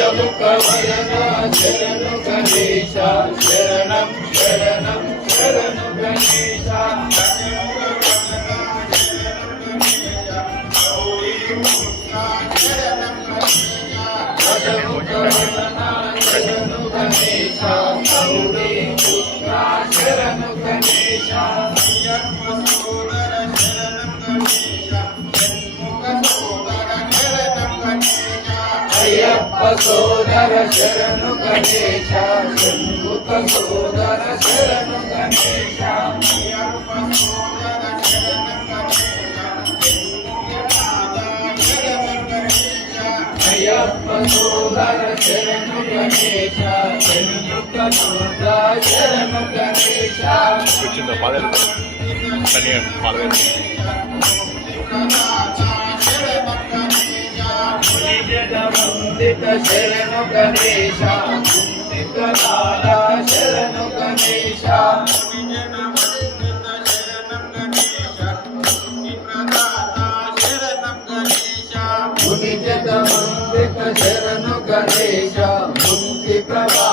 గజముఖ వదన శరణు గణేశ శరణం శరణం శరణు గణేశ గజముఖ వదన శరణు గణేశ గౌరీ పుత్ర శరణు గణేశ అయ్యప్ప సోదర శరణు గణేశ షణ్ముఖ సోదర శరణు గణేశ అయ్యప్ప సోదర శరణు గణేశ షణ్ముఖ సోదర శరణు గణేశ కూర్చుందా పాదాలు కానీ పాదాలు వందిత శరణు గణేశ కుందిత నాద శరణు గణేశ గుణిజత వందిత శరణు గణేశ ముక్తి ప్రదా